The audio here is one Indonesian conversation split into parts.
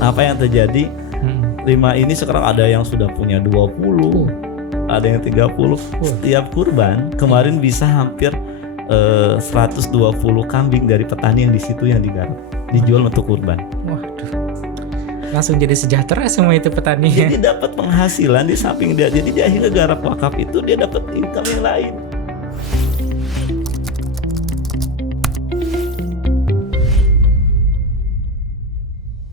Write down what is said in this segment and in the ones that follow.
Apa yang terjadi? 5 ini sekarang ada yang sudah punya 20, ada yang 30. Setiap kurban kemarin bisa hampir 120 kambing dari petani yang di situ yang digarap dijual untuk kurban. Waduh. Langsung jadi sejahtera semua itu petani. Jadi dapat penghasilan di samping dia. Jadi dia akhirnya garap wakaf itu dia dapat income yang lain.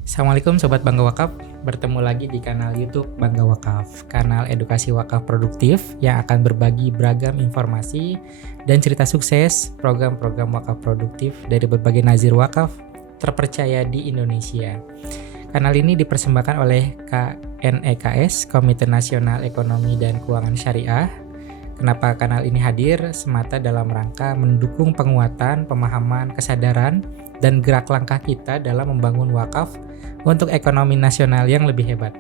Assalamualaikum Sobat Bangga Wakaf, bertemu lagi di kanal YouTube Bangga Wakaf, kanal edukasi wakaf produktif yang akan berbagi beragam informasi dan cerita sukses program-program wakaf produktif dari berbagai nazir wakaf terpercaya di Indonesia. Kanal ini dipersembahkan oleh KNEKS, Komite Nasional Ekonomi dan Keuangan Syariah. Kenapa kanal ini hadir? Semata dalam rangka mendukung penguatan, pemahaman, kesadaran, dan gerak langkah kita dalam membangun wakaf untuk ekonomi nasional yang lebih hebat.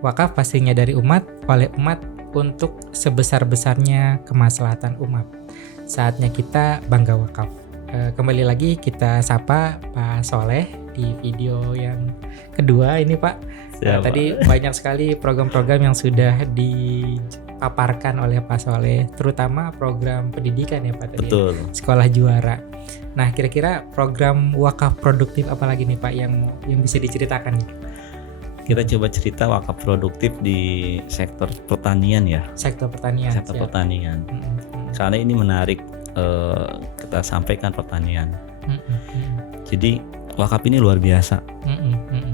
Wakaf pastinya dari umat, oleh umat, untuk sebesar-besarnya kemaslahatan umat. Saatnya kita bangga wakaf. Kembali lagi kita sapa Pak Soleh di video yang kedua ini Pak. Tadi banyak sekali program-program yang sudah dipaparkan oleh Pak Soleh, terutama program pendidikan ya Pak tadi. Betul. Sekolah Juara. Nah, kira-kira program wakaf produktif apa lagi nih Pak yang bisa diceritakan nih? Kita coba cerita wakaf produktif di sektor pertanian ya. Sektor pertanian. Sektor pertanian. Karena ini menarik kita sampaikan pertanian. Jadi wakaf ini luar biasa.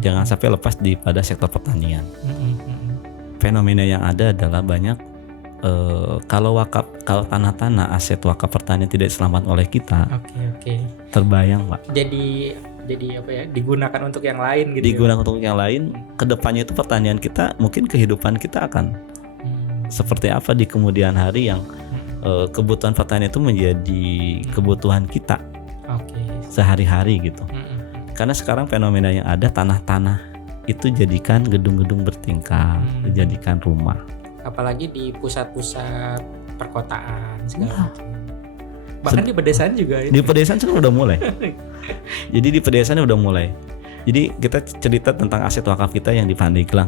Jangan sampai lepas pada sektor pertanian. Fenomena yang ada adalah banyak kalau tanah-tanah aset wakaf pertanian tidak diselamatkan oleh kita. Oke. Terbayang, Pak. Jadi apa ya? Digunakan untuk yang lain gitu. Digunakan untuk yang lain. Kedepannya itu pertanian kita, mungkin kehidupan kita akan seperti apa di kemudian hari yang kebutuhan pertanian itu menjadi kebutuhan kita sehari-hari gitu. Karena sekarang fenomena yang ada tanah-tanah itu jadikan gedung-gedung bertingkat, dijadikan rumah. Apalagi di pusat-pusat perkotaan segala macam. Bahkan di pedesaan juga. Di pedesaan sudah mulai. Jadi di pedesaan udah mulai. Jadi kita cerita tentang aset wakaf kita yang di Pandeglang.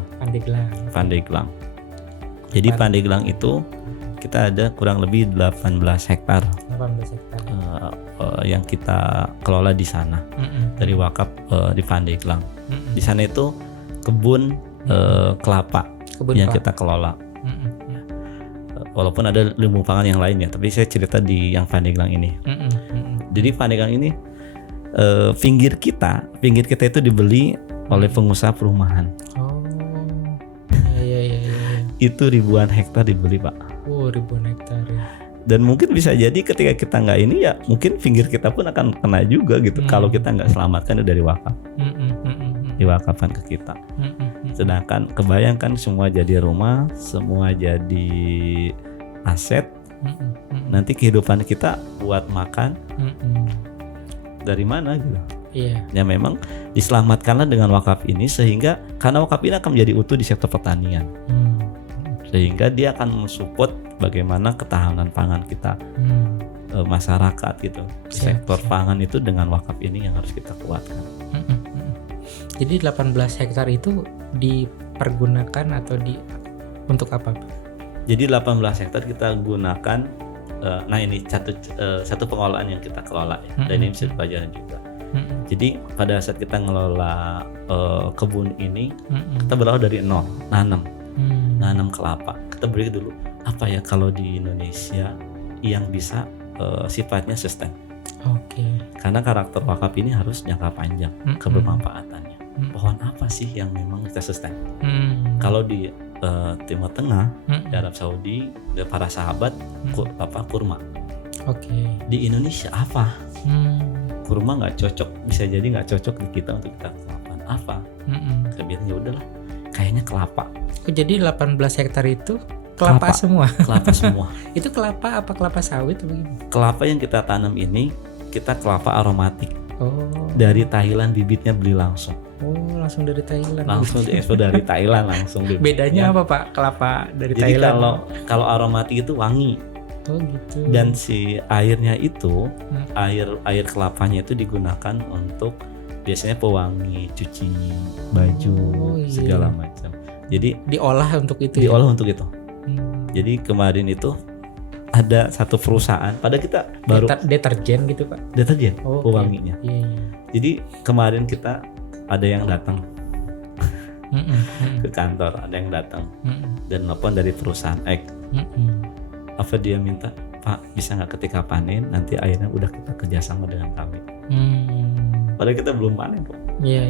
Jadi Pandeglang itu kita ada kurang lebih 18 hektar. 18 hektar. Yang kita kelola di sana. Dari wakaf di Pandeglang. Di sana itu kebun kelapa yang kita kelola. Walaupun ada lumbung pangan yang lain ya, tapi saya cerita di yang Pandeglang ini. Jadi Pandeglang ini pinggir kita itu dibeli oleh pengusaha perumahan. Iya. Itu ribuan hektar dibeli, Pak. Ribuan hektar ya. Dan mungkin bisa jadi ketika kita nggak ini ya, mungkin pinggir kita pun akan kena juga gitu. Kalau kita nggak selamatkan dari wakaf, diwakafkan ke kita. Sedangkan kebayangkan semua jadi rumah, semua jadi aset. Nanti kehidupan kita buat makan dari mana gitu. Iya. Ya memang diselamatkanlah dengan wakaf ini, sehingga karena wakaf ini akan menjadi utuh di sektor pertanian. Sehingga dia akan mensupport bagaimana ketahanan pangan kita, masyarakat gitu. Sektor pangan itu dengan wakaf ini yang harus kita kuatkan. Jadi 18 hektar itu dipergunakan atau untuk apa? Jadi 18 hektar kita gunakan. Nah ini satu pengelolaan yang kita kelola ya, dan ini bisa dipelajari juga. Jadi pada saat kita ngelola kebun ini, kita berawal dari nol, nanam kelapa. Kita beri dulu apa ya kalau di Indonesia yang bisa sifatnya sustain. Karena karakter wakaf ini harus jangka panjang kebermanfaatannya. Pohon apa sih yang memang kita sustain? Kalau di Timur Tengah, di Arab Saudi, para sahabat kurma. Di Indonesia apa? Kurma nggak cocok, bisa jadi nggak cocok di kita untuk kita lakukan apa? Kemudian ya udahlah, kayaknya kelapa. Jadi 18 hektar itu kelapa semua. Kelapa semua. Itu kelapa apa kelapa sawit atau begini? Kelapa yang kita tanam ini kita kelapa aromatik. Dari Thailand, bibitnya beli langsung. Langsung dari Thailand. Langsung diekspor dari Thailand langsung. Bedanya apa Pak kelapa dari Thailand? Jadi kalau aromatik itu wangi. Gitu. Dan si airnya itu air kelapanya itu digunakan untuk biasanya pewangi, cuci baju, segala macam. Jadi diolah untuk itu. Diolah untuk itu. Jadi kemarin itu ada satu perusahaan, pada kita baru deterjen gitu Pak. Deterjen, pewanginya. Iya. Jadi kemarin kita ada yang datang ke kantor, ada yang datang dan nelfon dari perusahaan X. Apa dia minta, Pak bisa nggak ketika panen nanti airnya udah kita kerjasama dengan kami. Padahal kita belum panen kok. Iya.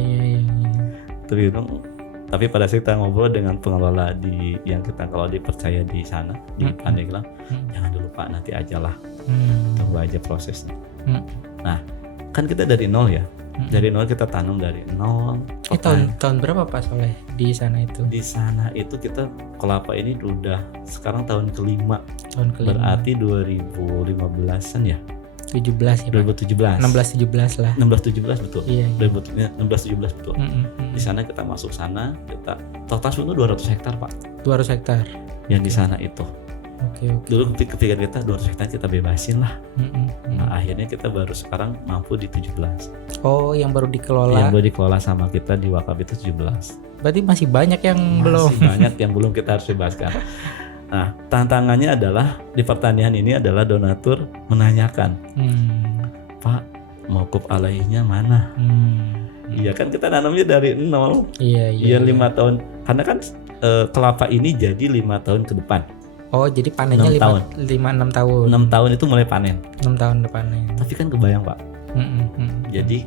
Tapi pada saat kita ngobrol dengan pengelola yang kita kalau dipercaya di sana di Pandeglang, jangan dulu Pak, nanti aja lah, tunggu aja prosesnya. Nah kan kita dari nol ya, dari nol kita tanam dari nol. Tahun berapa Pak Soleh di sana itu? Di sana itu kita kelapa ini udah sekarang tahun kelima. Berarti 2015an ya. 17 ya 2017 16-17 lah. 16-17 betul. Iya. 16-17 betul. Di sana kita masuk sana, kita total sebenarnya 200 hektar Pak. 200 hektar yang di sana itu. Oke. Dulu kepikiran kita 200 hektar kita bebasin lah. Nah akhirnya kita baru sekarang mampu di 17. Oh yang baru dikelola. Yang baru dikelola sama kita di wakaf itu 17. Berarti masih banyak yang belum. Masih banyak yang belum kita harus bebaskan. Nah, tantangannya adalah di pertanian ini adalah donatur menanyakan, Pak, mauquf alaihnya mana? Iya kan kita nanamnya dari nol. Iya 5 tahun. Karena kan kelapa ini jadi 5 tahun ke depan. Oh, jadi panennya 6 tahun. 6 tahun itu mulai panen. 6 tahun panen. Tapi kan kebayang, Pak. Jadi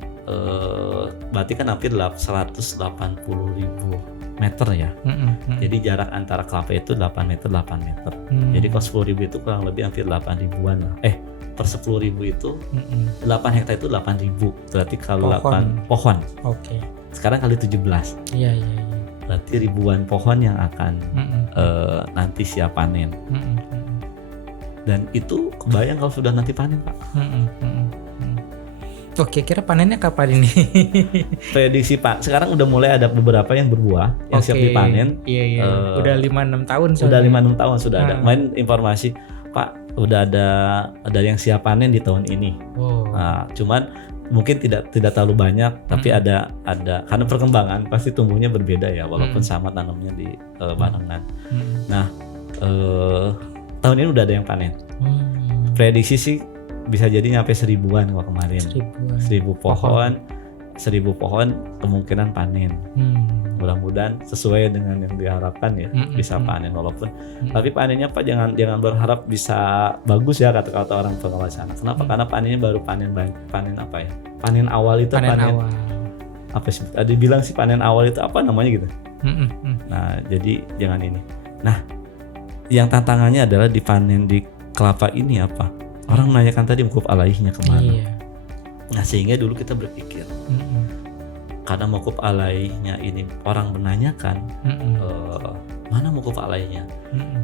berarti kan hampir 180.000 meter ya. Jadi jarak antara kelapa itu 8 meter. Jadi kalau 10.000 itu kurang lebih hampir 8 ribuan lah. Per 10.000 itu 8 hektar itu 8.000. Berarti kalau 8 pohon. Oke. Sekarang kali 17. Iya. Berarti ribuan pohon yang akan nanti siap panen. Dan itu kebayang kalau sudah nanti panen, Pak. Oke, kira panennya kapan ini? Prediksi Pak, sekarang udah mulai ada beberapa yang berbuah yang siap dipanen. Iya. Udah 5-6 tahun. Udah 5-6 tahun sudah ada. Main informasi, Pak, udah ada yang siap panen di tahun ini. Nah, cuman mungkin tidak terlalu banyak, tapi ada karena perkembangan pasti tumbuhnya berbeda ya, walaupun sama tanamnya di barengan. Nah, tahun ini udah ada yang panen. Prediksi sih bisa jadi nyampe 1000-an kalau kemarin. 1000 pohon, 1000 pohon kemungkinan panen. Mudah-mudahan sesuai dengan yang diharapkan ya, bisa panen walaupun. Tapi panennya Pak jangan berharap bisa bagus ya kata orang pengelola sana. Kenapa? Karena panennya baru panen apa ya? Panen awal itu panen awal. Apa sih? Ada bilang sih panen awal itu apa namanya gitu. Nah, jadi jangan ini. Nah, yang tantangannya adalah dipanen di kelapa ini apa? Orang menanyakan tadi mauquf alaihnya kemana. Nah sehingga dulu kita berpikir karena mauquf alaihnya ini orang menanyakan mana mauquf alaihnya.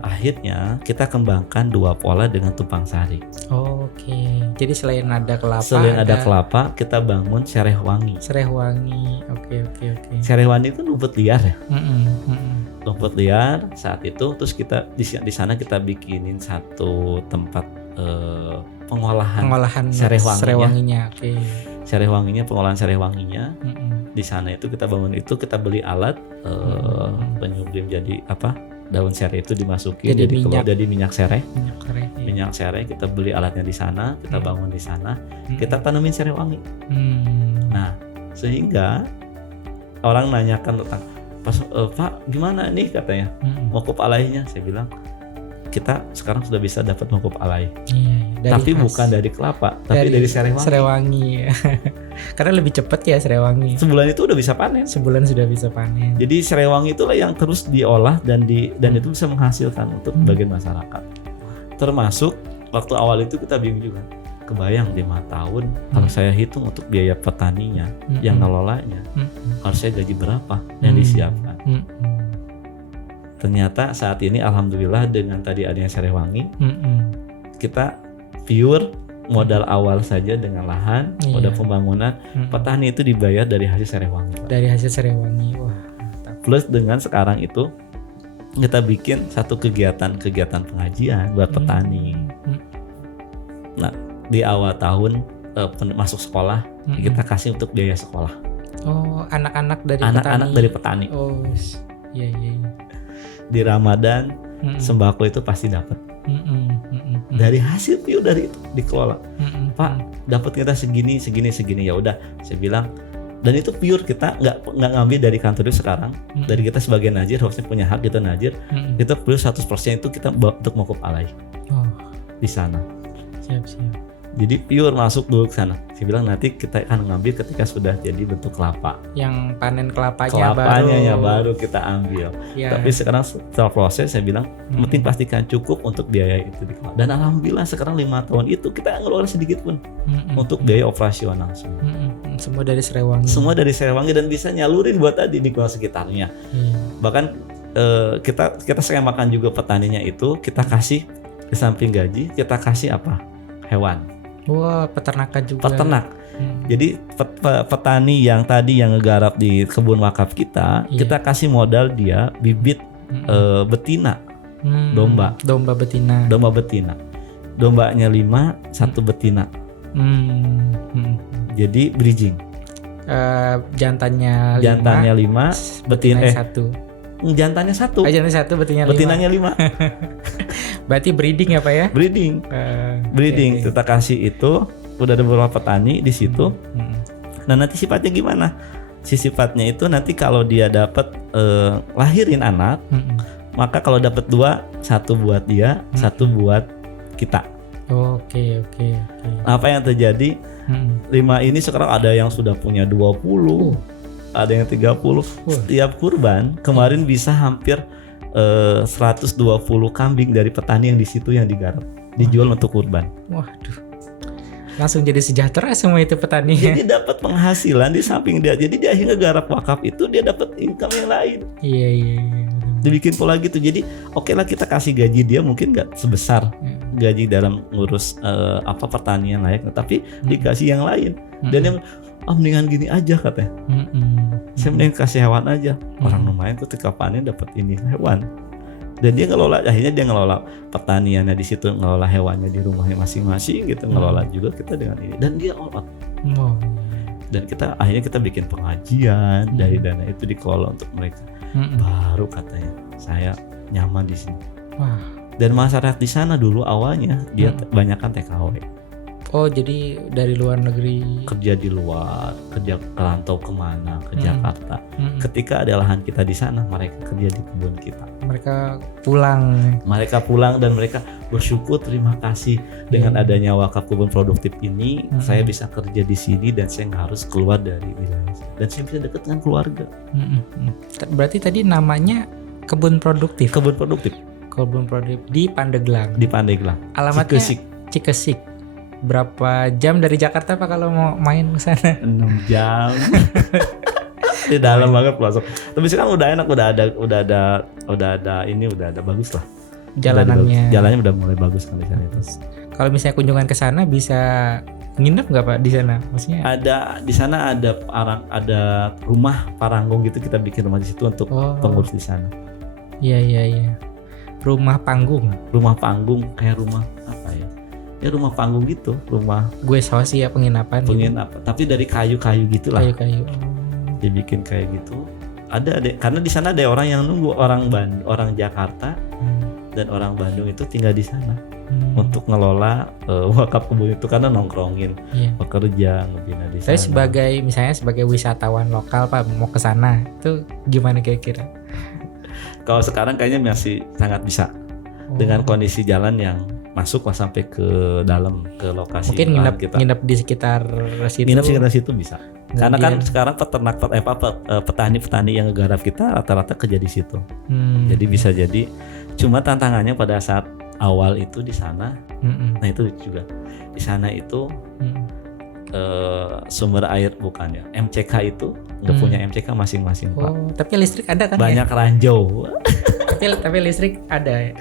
Akhirnya kita kembangkan 2 pola dengan tumpang sari. Oke. Jadi selain ada kelapa kita bangun sereh wangi. Oke. Sereh wangi itu rumput liar ya. Rumput liar saat itu, terus kita di sana kita bikinin satu tempat pengolahan sereh wanginya. Oke. Sereh wanginya, pengolahan sereh wanginya. Di sana itu kita bangun itu, kita beli alat penyublim, jadi apa? Daun sereh itu dimasukin jadi keluar jadi minyak sereh. Minyak sereh kita beli alatnya di sana, kita bangun di sana, kita tanamin sereh wangi. Nah, sehingga orang nanyakan tentang Pak gimana nih katanya mauquf alaihnya. Saya bilang kita sekarang sudah bisa dapat mauquf alaih. Tapi bukan dari kelapa, tapi dari sereh wangi. Karena lebih cepat ya sereh wangi. Sebulan itu udah bisa panen. Sebulan sudah bisa panen. Jadi sereh wangi itulah yang terus diolah dan itu bisa menghasilkan untuk bagian masyarakat. Termasuk waktu awal itu kita bingung juga. Kebayang 5 tahun kalau saya hitung untuk biaya petaninya yang ngelolanya harus saya gaji berapa yang disiapkan. Ternyata saat ini alhamdulillah dengan tadi adanya sereh wangi kita pure modal awal saja dengan lahan, modal pembangunan, petani itu dibayar dari hasil sereh wangi. Dari hasil sereh wangi. Wah, mantap. Plus dengan sekarang itu kita bikin satu kegiatan pengajian buat petani. Nah, di awal tahun masuk sekolah kita kasih untuk biaya sekolah. Oh, anak-anak dari Anak-anak petani. dari petani. Oh, iya. Di Ramadan sembako itu pasti dapat. Dari hasil pure dari itu dikelola. Pak, dapat kita segini. Ya udah, saya bilang. Dan itu pure, kita nggak ngambil dari kantor itu sekarang. Dari kita sebagai najir, harusnya punya hak gitu najir. Itu pure 100% itu kita untuk mokop alai di sana. Siap. Jadi pure masuk dulu ke sana. Saya bilang nanti kita akan ngambil ketika sudah jadi bentuk kelapa. Yang panen kelapanya baru kita ambil. Ya. Tapi sekarang setelah proses saya bilang penting pastikan cukup untuk biaya itu dikelola. Dan alhamdulillah sekarang 5 tahun itu kita ngeluarin sedikit pun untuk biaya operasional semua. Semua dari Serewangi. Semua dari Serewangi dan bisa nyalurin buat tadi di kota sekitarnya. Bahkan kita semakan juga petaninya itu, kita kasih di samping gaji kita kasih apa? Hewan. Wah, peternakan juga. Peternak. Jadi petani yang tadi yang ngegarap di kebun wakaf kita, kita kasih modal dia bibit betina domba. Domba betina. Dombanya 5, 1 betina. Jadi bridging. Jantannya 5, betina 1. Jantannya 1. Jantannya 1, betinanya 5. Berarti breeding ya Pak ya? Breeding. Okay. Kita kasih itu, udah ada beberapa petani di situ. Nah nanti sifatnya gimana? Sifatnya itu nanti kalau dia dapat lahirin anak, maka kalau dapat 2, 1 buat dia, 1 buat kita. Oke. Apa yang terjadi? 5 ini sekarang ada yang sudah punya 20, ada yang 30. Setiap kurban kemarin bisa hampir 120 kambing dari petani yang di situ yang digarap, dijual untuk kurban. Waduh. Langsung jadi sejahtera semua itu petani. Jadi dapat penghasilan di samping dia. Jadi dia akhirnya garap wakaf itu dia dapat income yang lain. Iya. Dibikin pola gitu. Jadi oke lah kita kasih gaji dia mungkin nggak sebesar gaji dalam ngurus pertanian layak, tapi dikasih yang lain. Dan yang mendingan gini aja katanya. Saya mending kasih hewan aja. Orang lumayan ketika panen dapat ini hewan. Dan dia akhirnya dia ngelola pertaniannya di situ, ngelola hewannya di rumahnya masing-masing gitu, ngelola juga kita dengan ini. Dan dia all out. Dan akhirnya kita bikin pengajian dari dana itu dikelola untuk mereka. Baru katanya saya nyaman di sini. Dan masyarakat di sana dulu awalnya dia banyakkan TKW. Oh jadi dari luar negeri kerja di luar, kerja kerantau kemana ke Jakarta. Ketika ada lahan kita di sana, mereka kerja di kebun kita. Mereka pulang dan mereka bersyukur, terima kasih dengan adanya wakaf kebun produktif ini, saya bisa kerja di sini dan saya nggak harus keluar dari wilayah dan saya bisa dekat dengan keluarga. Berarti tadi namanya kebun produktif. Kebun produktif di Pandeglang. Alamatnya Cikesik. Berapa jam dari Jakarta Pak kalau mau main ke sana? 6 jam. Di dalam banget pelosok. Tapi sekarang udah enak, udah ada bagus lah. Jalannya udah mulai bagus kan di sana itu. Kalau misalnya kunjungan ke sana bisa nginep nggak Pak di sana? Maksudnya? Di sana ada rumah Paranggung gitu, kita bikin rumah di situ untuk pengurus di sana. Iya. Rumah panggung kayak rumah apa ya? Ya rumah panggung gitu, rumah gue sih ya penginapan gitu. Tapi dari kayu-kayu gitulah. Kayu. Dibikin kayak gitu. Ada karena di sana ada orang yang nunggu, orang Jakarta dan orang Bandung itu tinggal di sana untuk ngelola wakaf kebun itu karena nongkrongin, bekerja, ngebina di sana. Tapi sebagai wisatawan lokal Pak mau ke sana itu gimana kira-kira? Kalau sekarang kayaknya masih sangat bisa dengan kondisi jalan yang masuk lah sampai ke dalam ke lokasi. Mungkin nginep di sekitar situ. Nginep sekitar situ bisa. Karena kan sekarang petani-petani yang ngegarap kita rata-rata kerja di situ. Jadi bisa jadi. Cuma tantangannya pada saat awal itu di sana. Nah itu juga di sana itu sumber air bukan ya. MCK itu nggak punya MCK masing-masing Pak. Tapi listrik ada kan? Banyak ranjau. tapi listrik ada ya.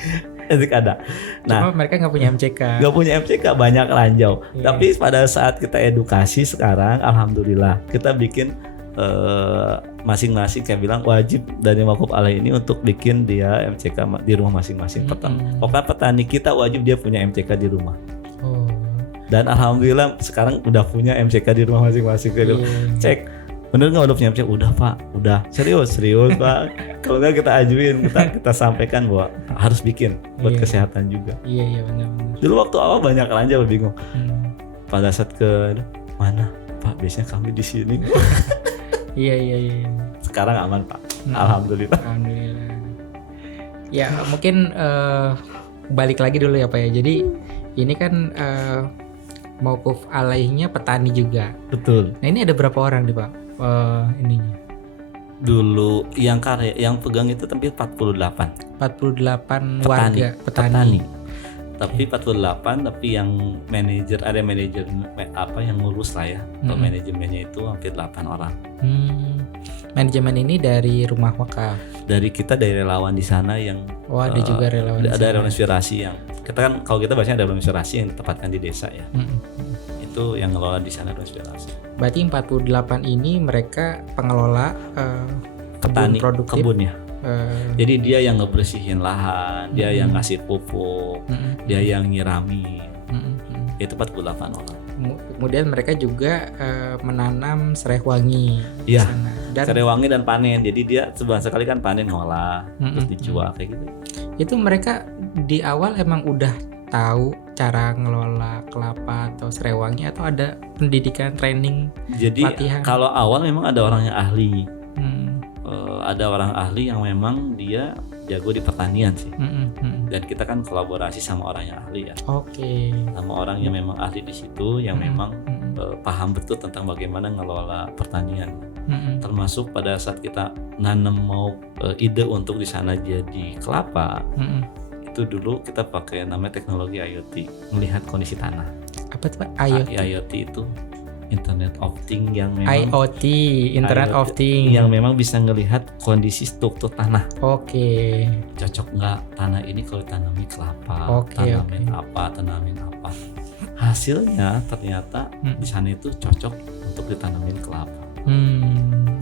Ada. Cuma mereka nggak punya MCK. Nggak punya MCK, banyak ranjau. Tapi pada saat kita edukasi sekarang, alhamdulillah kita bikin masing-masing kayak bilang wajib dari wakaf alai ini untuk bikin dia MCK di rumah masing-masing. Pokoknya petani kita wajib dia punya MCK di rumah. Dan alhamdulillah sekarang udah punya MCK di rumah masing-masing. Cek bener nggak udah punya MCA? Udah Pak, udah. Serius Pak. Kalau nggak kita ajuin, kita sampaikan bahwa harus bikin buat kesehatan juga. Iya benar. Dulu waktu awal banyak aja bingung. Pada saat ke mana Pak, biasanya kami di sini. Iya. Sekarang aman Pak. Alhamdulillah. Ya mungkin balik lagi dulu ya Pak ya. Jadi ini kan mauquf alaihnya petani juga. Betul. Nah ini ada berapa orang nih Pak ininya? Dulu yang pegang itu tapi 48 warga petani. Tapi 48, tapi yang ada manajer apa yang ngurus lah ya. Kalau manajemennya itu hampir 8 orang. Manajemen ini dari rumah wakaf. Dari relawan di sana yang ada juga relawan. Ada relawan inspirasi yang kita kan, kalau kita bahasanya ada relawan inspirasi yang ditempatkan di desa ya. Itu yang ngelola di sana relawan inspirasi. Berarti 48 ini mereka pengelola petani kebunnya. Jadi dia yang ngebersihin lahan, dia yang ngasih pupuk, dia yang nyiramin. Itu 48 orang. Kemudian mereka juga menanam serai wangi di sana. Serai wangi dan panen. Jadi dia sebulan sekali kan panen, ngolah, terus dijual kayak gitu. Itu mereka di awal emang udah tahu cara ngelola kelapa atau serai wangi, atau ada pendidikan, training, jadi latihan? Kalau awal memang ada orang yang ahli. Ada orang ahli yang memang dia jago di pertanian sih. Dan kita kan kolaborasi sama orang yang ahli ya. Sama orang yang memang ahli di situ, yang memang paham betul tentang bagaimana ngelola pertanian. Termasuk pada saat kita nanam ide untuk di sana jadi kelapa. Itu dulu kita pakai namanya teknologi IoT, melihat kondisi tanah. Apa itu Pak? IoT itu Internet of Things, yang memang IoT, Internet of Things, yang memang bisa ngelihat kondisi struktur tanah. Cocok nggak tanah ini kalau tanami kelapa, tanamin apa. Hasilnya ternyata di sana itu cocok untuk ditanamin kelapa.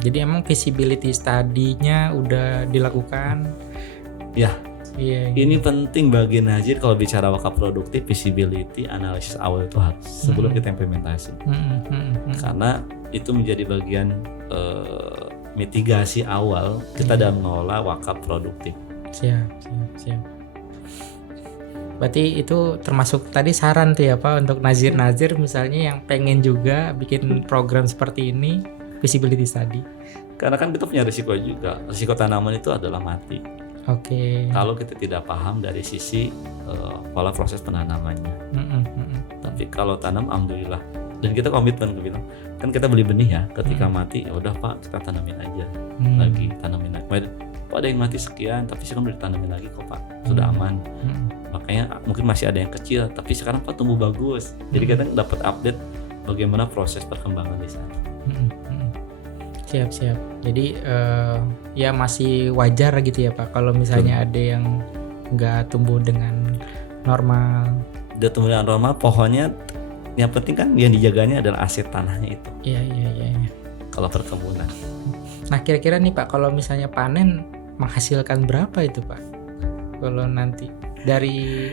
Jadi emang feasibility study-nya udah dilakukan. Ya. Ini penting bagi Najir kalau bicara wakaf produktif. Feasibility analisis awal itu harus sebelum kita implementasi. Karena itu menjadi bagian mitigasi awal kita dalam mengelola wakaf produktif. Siap. Berarti itu termasuk tadi saran tuh ya Pak, untuk Nazir misalnya yang pengen juga bikin program seperti ini, feasibility study. Karena kan kita punya risiko juga. Risiko tanaman itu adalah mati. Kalau kita tidak paham dari sisi pola proses penanamannya. Tapi kalau tanam, alhamdulillah. Dan kita komitmen, bilang kan kita beli benih ya. Ketika mati, ya udah Pak, kita tanamin aja. Lagi tanamin lagi. Pak, ada yang mati sekian, tapi sekarang udah ditanamin lagi kok Pak, sudah aman. Makanya mungkin masih ada yang kecil, tapi sekarang Pak tumbuh bagus. Jadi kita dapat update bagaimana proses perkembangan di sana. Siap. Jadi ya masih wajar gitu ya Pak, kalau misalnya ada yang nggak tumbuh dengan normal. Udah tumbuh dengan normal, pohonnya yang penting kan yang dijaganya adalah aset tanahnya itu. Iya. Kalau perkebunan. Nah kira-kira nih Pak, kalau misalnya panen menghasilkan berapa itu Pak? Kalau nanti dari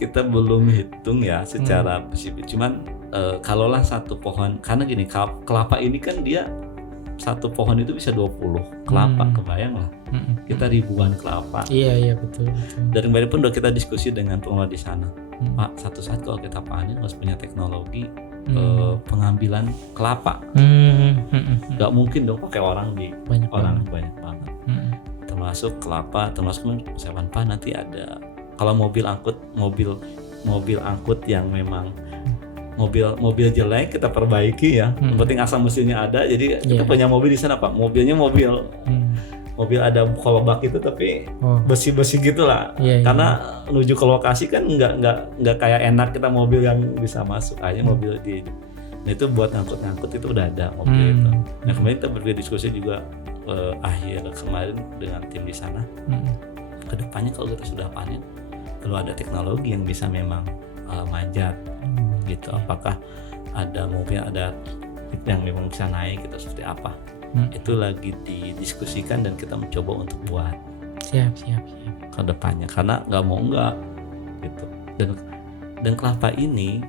kita belum hitung ya secara spesifik. Cuman kalaulah satu pohon, karena gini, kelapa ini kan dia satu pohon itu bisa 20 kelapa, kebayang lah. Kita ribuan kelapa. Iya betul. Dan kemarin pun udah kita diskusi dengan pengelola di sana. Pak, satu saat kalau kita panen harus punya teknologi pengambilan kelapa. Gak mungkin dong pakai orang banyak banget. Termasuk kelapa, termasuk persiapan Pak, nanti ada kalau mobil angkut yang memang mobil jelek kita perbaiki ya. Yang penting asal mesinnya ada. Jadi kita punya mobil di sana Pak. Mobilnya mobil ada kolbak itu tapi besi-besi gitulah. Karena menuju ke lokasi kan nggak kayak enak kita mobil yang bisa masuk aja mobil di. Nah itu buat ngangkut itu udah ada mobil itu. Nah kemarin kita berdiskusi juga akhir kemarin dengan tim di sana. Kedepannya kalau kita sudah panen, perlu ada teknologi yang bisa memang manjat. Gitu, apakah mungkin ada yang memang bisa naik gitu, seperti apa? Itu lagi didiskusikan dan kita mencoba untuk buat siap ke depannya, karena nggak gitu. Dan kelapa ini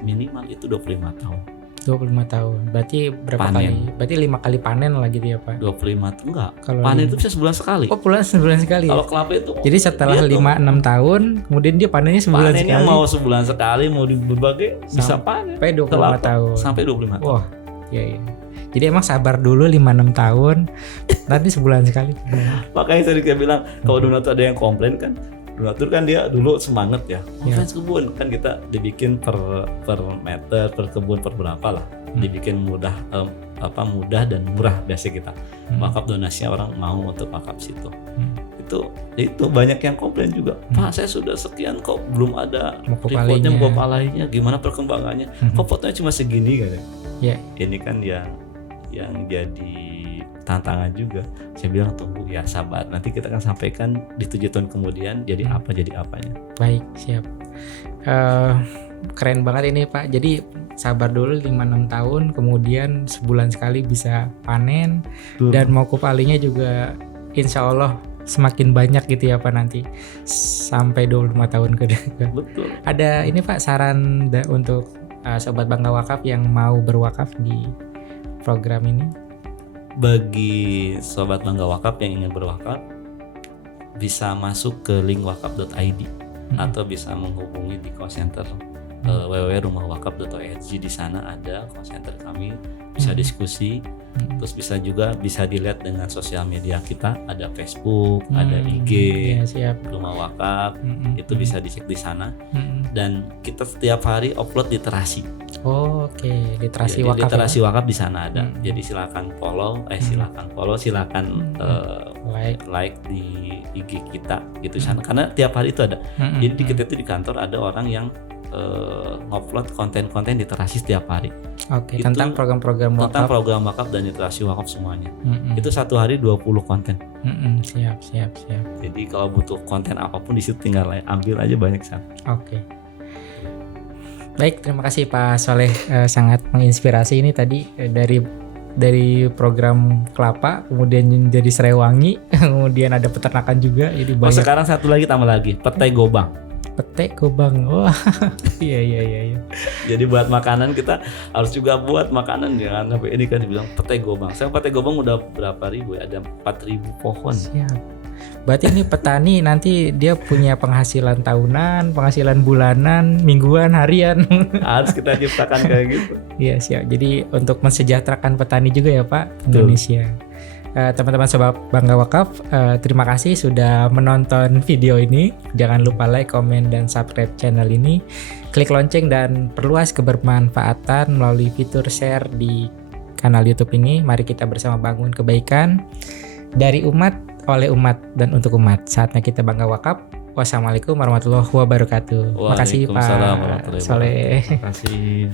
minimal itu 25 tahun. 25 tahun. Berarti berapa Panen. kali? Berarti 5 kali panen lah gitu ya Pak? 25 tuh enggak. Kalau Panen itu bisa sebulan sekali. Oh, sebulan sekali. Kalau kelapa itu. Jadi setelah dia tuh 5-6 tahun, kemudian dia panennya sebulan panennya sekali. mau sebulan sekali, mau di berbagai bisa panen. Sampai 25 Kelapa tahun. Sampai 25 tahun. Wah, iya. Jadi emang sabar dulu 5-6 tahun, nanti sebulan sekali. Makanya saya bilang kalau donatur ada yang komplain kan, donatur kan dia dulu semangat ya. Fans kebun kan kita dibikin per meter, per kebun per berapa lah. Dibikin mudah dan murah biasa kita. Wakaf donasinya orang mau untuk wakaf situ. Itu banyak yang komplain juga. Pak, saya sudah sekian kok belum ada reportnya mokop alainya, gimana perkembangannya? Kok fotonya cuma segini kan? Ya. Ini kan yang jadi tantangan juga. Saya bilang tunggu ya, sabar. Nanti kita akan sampaikan di 7 tahun kemudian jadi apanya. Baik, siap. Keren banget ini Pak. Jadi sabar dulu 5-6 tahun, kemudian sebulan sekali bisa panen. Dan mokop alainya juga insya Allah semakin banyak gitu ya Pak nanti sampai 25 tahun ke depan. Betul. Ada ini Pak saran untuk Sobat Bangga Wakaf yang mau berwakaf di program ini? Bagi Sobat Bangga Wakaf yang ingin berwakaf, bisa masuk ke link wakaf.id atau bisa menghubungi di call center www.rumahwakaf.org. Di sana ada call center kami, bisa diskusi. Terus bisa dilihat dengan sosial media kita, ada Facebook, ada IG, Rumah Wakaf, itu bisa dicek di sana. Dan kita setiap hari upload literasi. Oh, oke, literasi jadi, wakaf. Literasi wakaf di sana ada. Jadi silakan like di IG kita gitu sana. Karena tiap hari itu ada. Jadi di kita itu di kantor ada orang yang upload konten-konten literasi setiap hari. Oke, tentang program-program wakaf. Tentang program wakaf dan literasi wakaf semuanya. Itu satu hari 20 konten. Siap. Jadi kalau butuh konten apapun di situ tinggal ambil aja banyak sana. Oke. Baik, terima kasih Pak Soleh, sangat menginspirasi ini tadi dari program kelapa, kemudian jadi Serewangi, kemudian ada peternakan juga. Jadi banyak. Sekarang satu lagi tambah lagi, petai gobang. Petai gobang, wah, iya. Jadi buat makanan kita harus juga buat makanan, jangan sampai ini kan dibilang petai gobang. Saya petai gobang udah berapa ribu? Ada 4.000 pohon. Siap. Berarti ini petani nanti dia punya penghasilan tahunan, penghasilan bulanan, mingguan, harian. Harus kita ciptakan kayak gitu. Iya siap. Jadi untuk mensejahterakan petani juga ya Pak, Indonesia. Teman-teman Sobat Bangga Wakaf, terima kasih sudah menonton video ini. Jangan lupa like, komen, dan subscribe channel ini. Klik lonceng dan perluas kebermanfaatan melalui fitur share di kanal YouTube ini. Mari kita bersama bangun kebaikan dari umat, oleh umat, dan untuk umat. Saatnya kita bangga wakaf. Wassalamualaikum warahmatullahi wabarakatuh. Makasih Pak Soleh. Terima kasih.